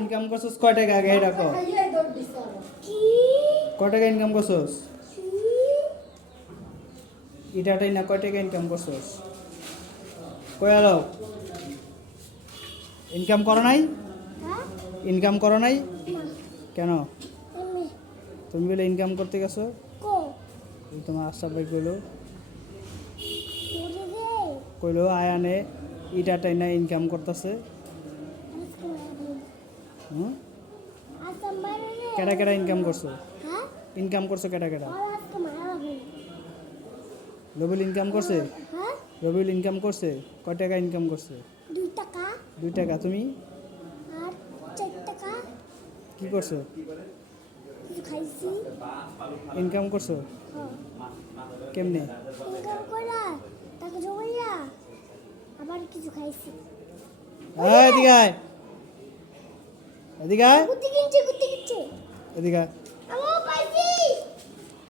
income করছস কয় টাকা আগে এটা কও কয় টাকা ইনকাম করছস ইটাটাই না কয় টাকা ইনকাম করছস কই আলো ইনকাম করো নাই ইনকাম করো নাই কেন তুমি বলে ইনকাম করতে গেছো তোমার আশা ভাই কইলো আয়ানে ইটাটাই না ইনকাম করতেছে কেডা কেডা ইনকাম করছো ইনকাম করছো কেডা কেডা রবিউল ইনকাম করছে রবিউল ইনকাম করছে কয় টাকা ইনকাম করছে 2 টাকা তুমি আর 4 টাকা কি করছো কিছু খাইছি ইনকাম করছো কেমনে ইনকাম করা টাকা জমাইয়া আবার কিছু খাইছি এদিকে আয় এদিকে আয় গুটি কিনছে এদিকে আয়